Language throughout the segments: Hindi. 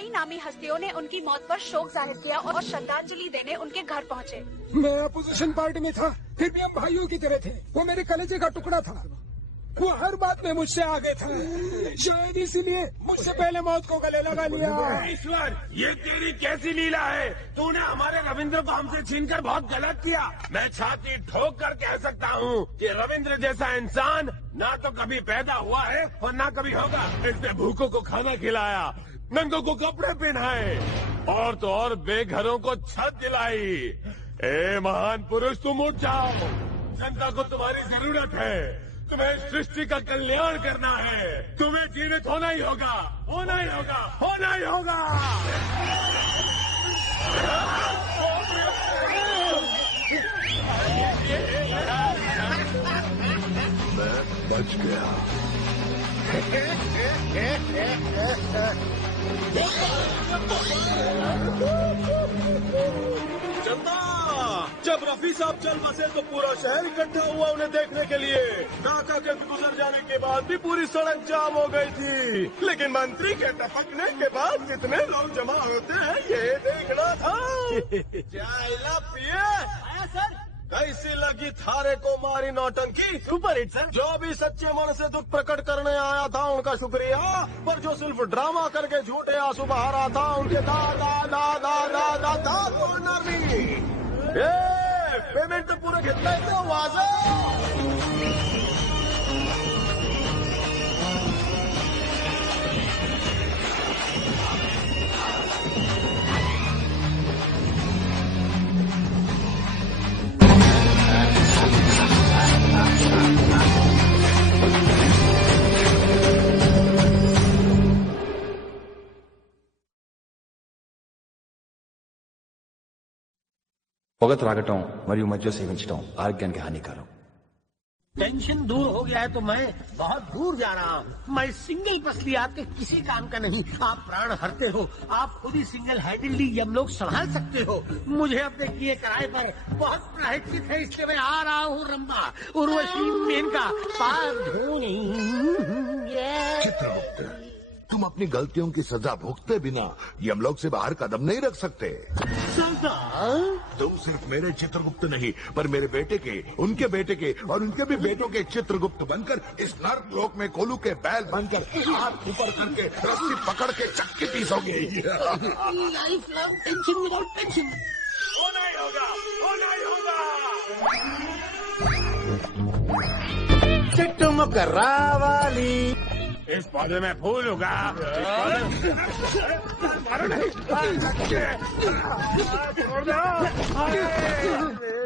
कई नामी हस्तियों ने उनकी मौत पर शोक जाहिर किया और श्रद्धांजलि देने उनके घर पहुंचे। मैं अपोजिशन पार्टी में था, फिर भी हम भाइयों की तरह थे। वो मेरे कलेजे का टुकड़ा था। वो हर बात में मुझसे आगे था। शायद इसीलिए मुझसे पहले मौत को गले लगा लिया। ईश्वर, ये तेरी कैसी लीला है? तूने हमारे रविंद्र को हमसे छीनकर बहुत गलत किया। मैं छाती ठोक कर कह सकता हूँ कि रविंद्र जैसा इंसान ना तो कभी पैदा हुआ है और ना कभी होगा। इसने भूखों को खाना खिलाया, नंगों को कपड़े पहनाए और तो और बेघरों को छत दिलाई। ए महान पुरुष, तुम उठ जाओ। जनता को तुम्हारी जरूरत है। तुम्हें सृष्टि का कल्याण करना है। तुम्हें जीवित होना ही होगा, होना ही होगा, होना ही होगा। मैं बच गया। चंदा, जब रफी साहब चल बसे तो पूरा शहर इकट्ठा हुआ उन्हें देखने के लिए। काका के गुजर जाने के बाद भी पूरी सड़क जाम हो गई थी, लेकिन मंत्री के टपकने के बाद कितने लोग जमा होते हैं ये देखना था। चाय पिए सर। कैसी लगी थारे को मारी नौटंकी? Super hit sir. जो भी सच्चे मन से दुख प्रकट करने आया था उनका शुक्रिया, पर जो सिर्फ ड्रामा करके झूठे आंसू बहा रहा था उनके दा पेमेंट तो पूरा कितना ही तो वाजा। పొగ త్రాగటం మరియు మద్యం సేవించడం ఆరోగ్యానికి హానికరం। टेंशन दूर हो गया है तो मैं बहुत दूर जा रहा हूँ। मैं सिंगल पसली आपके किसी काम का नहीं। आप प्राण हरते हो, आप खुद ही सिंगल हैंडली यमलोक संभाल सकते हो। मुझे अपने किए किराए पर बहुत प्रायश्चित है, इसलिए मैं आ रहा हूँ। रंभा, उर्वशी, मेनका, पार धोनी। चित्रगुप्त, तुम अपनी गलतियों की सजा भुगते बिना यमलोक से बाहर कदम नहीं रख सकते। सजा? तुम सिर्फ मेरे चित्रगुप्त नहीं, पर मेरे बेटे के, उनके बेटे के और उनके भी बेटों के चित्रगुप्त बनकर इस नर्क लोक में कोलू के बैल बनकर हाथ ऊपर करके रस्सी पकड़ के चक्की पीसोगे। Life long tension without tension. होना ही होगा, होना ही होगा। चिट्टुमुक रावाली, इस पौधे में फूल होगा।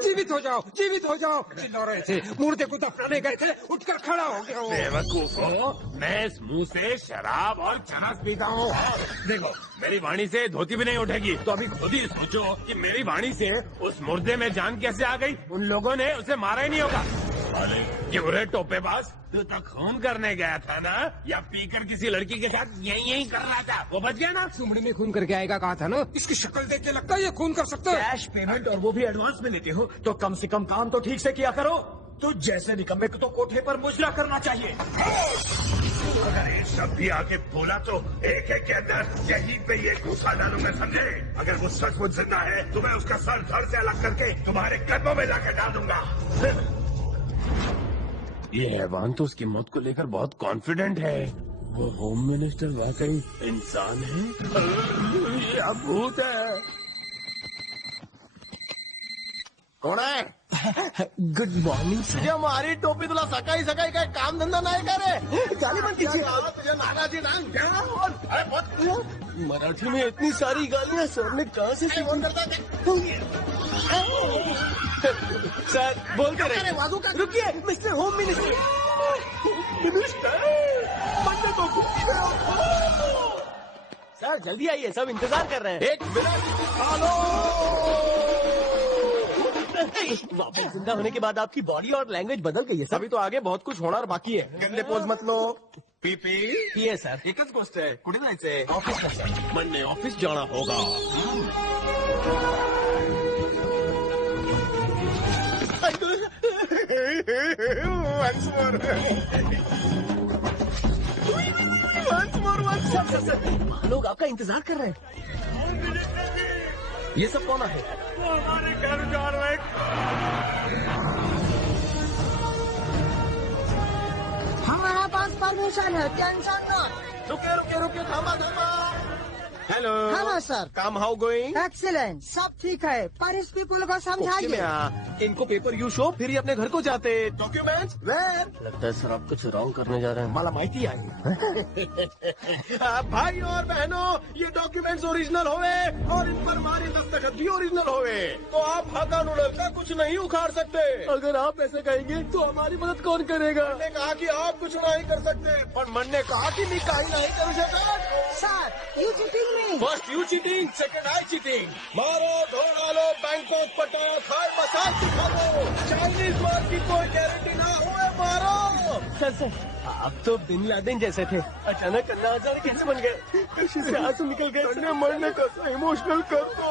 जीवित हो जाओ, जीवित हो जाओ। चिल्ला रहे थे, मुर्दे को दफनाने गए थे, उठकर खड़ा हो गया। बेवकूफो, मैं इस मुंह से शराब और चरस पीता हूँ। देखो, मेरी वाणी से धोती भी नहीं उठेगी, तो अभी खुद ही सोचो कि मेरी वाणी से उस मुर्दे में जान कैसे आ गई। उन लोगों ने उसे मारा ही नहीं होगा। क्यों रे टोपेबाज, तू तो खून करने गया था ना? या पीकर किसी लड़की के साथ यही कर रहा था? वो बच गया ना? सुमड़ी में खून करके आएगा कहा था ना। इसकी शक्ल देख के लगता है ये खून कर सकता है। कैश पेमेंट और वो भी एडवांस में लेते हो तो कम से कम काम तो ठीक से किया करो। तो जैसे निकम्मे को तो कोठे पर मुजरा करना चाहिए। अगर ये सब भी आके बोला तो एक एक के अंदर यहीं पे ये घुसा डालूंगा, समझे? अगर वो सचमुच जिंदा है तो मैं उसका सर धड़ से अलग करके तुम्हारे कदमों में लाके डाल दूंगा। ये हैवान तो उसकी मौत को लेकर बहुत कॉन्फिडेंट है। वो होम मिनिस्टर वाकई इंसान है या भूत है? कौन है? Good morning sir. ये हमारी टोपी तुला सकाई सकाई का काम धंधा नहीं करे। गाली मत कीजिए। तुझे नानाजी नाम क्या? मराठी में इतनी सारी गालियाँ सर ने कहाँ से सीखी? सर बोलते रहे। रुकिए मिस्टर होम मिनिस्टर। सर जल्दी आइए, सब इंतजार कर रहे हैं। एक मिनट वापस जिंदा होने के बाद आपकी बॉडी और लैंग्वेज बदल गई है सर। अभी तो आगे बहुत कुछ होना और बाकी है। गंदे पोज मत लो। पीपी ये सर एकच गोष्ट आहे, कुठे जायचंय? Office sir. मैंने ऑफिस जाना होगा। लोग आपका इंतजार कर रहे हैं। ये सब कौन है? हमारे घर जा रहे। हमारा पास परमिशन है, टेंशन नो। रुके थामा। Hello hello sir. काम हाउ गोइंग? एक्सीलेंट, सब ठीक है, पर इस पीपल को समझाइए। इनको पेपर यू शो, फिर ही अपने घर को जाते। Documents where? लगता है सर आप कुछ रॉन्ग करने जा रहे हैं। मला माहिती आहे। भाई और बहनों, ये डॉक्यूमेंट्स ओरिजिनल होवे और इन पर हमारी दस्तखत भी ओरिजिनल होवे, तो आप हक्का नूडल का कुछ नहीं उखाड़ सकते। अगर आप ऐसे कहेंगे तो हमारी मदद कौन करेगा? मैंने कहा कि आप कुछ नहीं कर सकते, पर मन ने कहा कि मैं काही नहीं कर सकता। Sir, you cheating me. First you cheating, second I cheating. मारो, धो डालो, बैंकॉक पटाओ, खाए मसाज सिखा दो। चाइनीज माल की कोई गारंटी ना हुए, मारो। सर आप तो बिन लादेन जैसे थे, अचानक नाजार कैसे बन गए? खुशी से आंसू निकल गए। मरने का इमोशनल कर दो।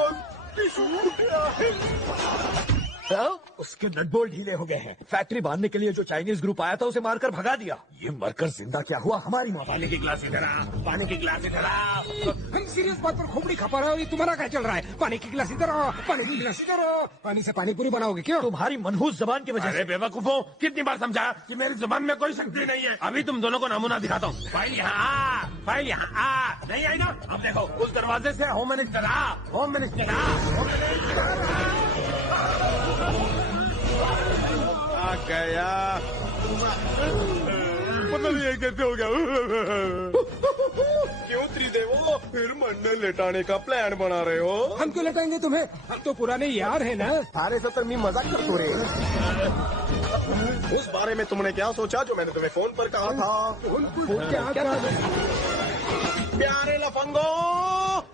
उसके नट बोल्ट ढीले हो गए हैं। फैक्ट्री बांधने के लिए जो चाइनीज ग्रुप आया था उसे मारकर भगा दिया। ये मरकर जिंदा क्या हुआ हमारी माँ। पानी की गिलास इधर आ, पानी की गिलास इधर आ। हम सीरियस बात पर खोपड़ी खपा रहे हो, ये तुम्हारा क्या चल रहा है? पानी की गिलास इधर आओ, पानी की गिलास इधर आओ। पानी से पानी पूरी बनाओगे क्यों? तुम्हारी मनहूस जबान की वजह अरे से। बेवकूफों, कितनी बार समझाया कि मेरी जुबान में कोई शक्ति नहीं है। अभी तुम दोनों को नमूना दिखाता हूँ। फाइल यहाँ आ, फाइल यहाँ आ। नहीं आई ना? अब देखो, उस दरवाजे से होम मिनिस्टर आ, होम मिनिस्टर आ, होम मिनिस्टर आ गया। पता नहीं ये कैसे हो गया। क्यों त्रिदेवो, फिर मरने लेटाने का प्लान बना रहे हो? हम क्यों लटाएंगे तुम्हें? हम तो पुराने यार है ना। थारे से तो मैं मजाक करतो रे। उस बारे में तुमने क्या सोचा जो मैंने तुम्हें फोन पर कहा था? क्या प्यारे लफंगो,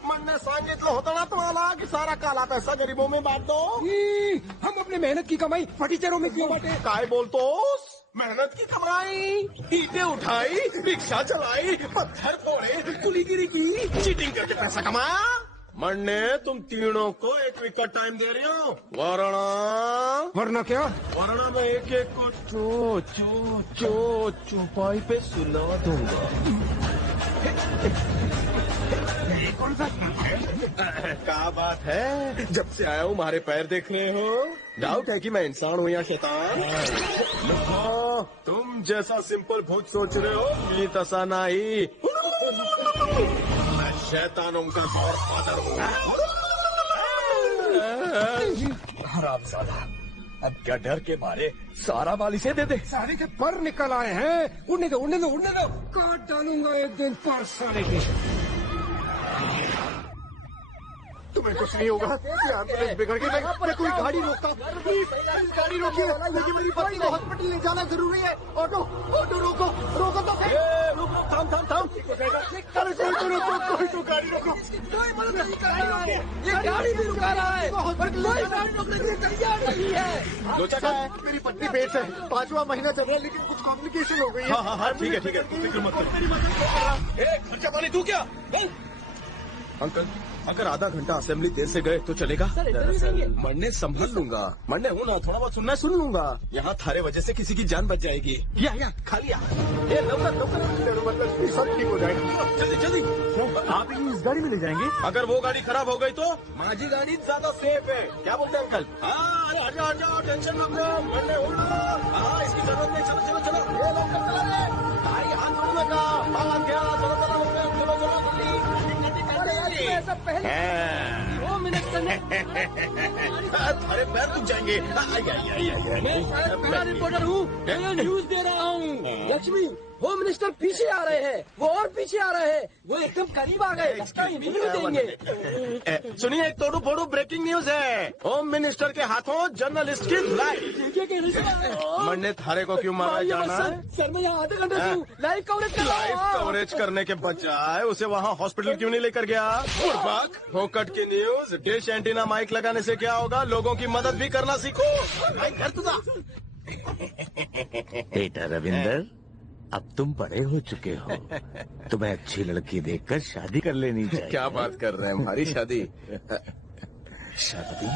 मैंने सांगितलं होतं ना तुम्हाला कि सारा काला पैसा गरीबों में बांट दो। हम अपने मेहनत की कमाई फटीचरों में क्यों बांटे? काय बोलतोस? मेहनत की कमाई, ईंटें उठाई, रिक्शा चलाई, पत्थर फोड़े, कुलीगिरी की, चीटिंग करके पैसा कमाया। मरने तुम तीनों को एक वीक का टाइम दे रही हो, वरना क्या? वरना मैं एक एक को चौपाई पे सुला दूंगा। कौन सा क्या बात है? जब से आया हूँ हमारे पैर देख रहे हो। डाउट है कि मैं इंसान हूँ या शैतान? तुम जैसा सिंपल भूत सोच रहे हो, ये तसा नहीं। मैं शैतानों का गॉडफादर हूँ। हरामजादा, अब क्या डर के मारे सारा माल इसे दे दे। सारे के पर निकल आए हैं। उड़ने दो, उड़ने दो, उड़ने दो। काट डालूंगा एक दिन पर सारे के। तुम्हें कुछ नहीं होगा। एम्बुलेंस बिगड़ गई। मैं कोई गाड़ी रोकता, प्लीज गाड़ी रोकिए। मुझे मेरी पत्नी को हॉस्पिटल ले जाना जरूरी है। ऑटो रोको तो। थाम। अरे कोई तो गाड़ी रोको। कोई मदद नहीं कर रहा है। ये गाड़ी भी रुका रहा है, पर कोई गाड़ी रोकने के लिए तैयार नहीं है। लोचा का है, मेरी पत्नी पेट है, 5वां महीना चल रहा है, लेकिन कुछ कॉम्प्लिकेशन हो गई है। हाँ ठीक है। फिक्र मत करो। मेरी मदद कर रहा। खर्चा पानी तू क्या? अंकल, अगर आधा घंटा असेंबली देर से गए तो चलेगा? मरने संभल लूंगा। मरने हूँ ना, थोड़ा बहुत सुनना सुन लूंगा। यहाँ थारे वजह से किसी की जान बच जाएगी। या खा लिया। लवकर सब ठीक हो जाएगा। जल्दी। आप इस गाड़ी में ले जाएंगे? अगर वो गाड़ी खराब हो गई तो माझी गाड़ी ज्यादा सेफ है। क्या बोलते हैं अंकल? हाँ, अरे हट जाओ, टेंशन मत लो। मरने हूँ ना। हाँ, इसकी जरूरत नहीं। चलो। ये लवकर चला रहे। गाड़ी हाथ रोकने का। हाथ गया। चलो। होम मिनिस्टर ने अरे पैर दुख जाएंगे। मैं पहला रिपोर्टर हूँ, मैं न्यूज दे रहा हूँ। लक्ष्मी, होम मिनिस्टर पीछे आ रहे हैं, वो और पीछे आ रहे हैं, वो एकदम करीब आ गए। लगता है इंटरव्यू देंगे। सुनिए, एक तोड़ू फोड़ू ब्रेकिंग न्यूज है। होम मिनिस्टर के हाथों जर्नलिस्ट की लाइफ। मरने थारे को क्यों मारा जाना है? सर मैं यहाँ आधे घंटे से हूँ, लाइव कवरेज करने के बजाय उसे वहाँ हॉस्पिटल क्यों नहीं लेकर गया? फोकट की न्यूज, डिश एंटीना माइक लगाने से क्या होगा? लोगों की मदद भी करना सीखो। बेटा रविंदर, अब तुम बड़े हो चुके हो, तुम्हें अच्छी लड़की देखकर शादी कर लेनी चाहिए। क्या बात कर रहे हैं? हमारी शादी? शादी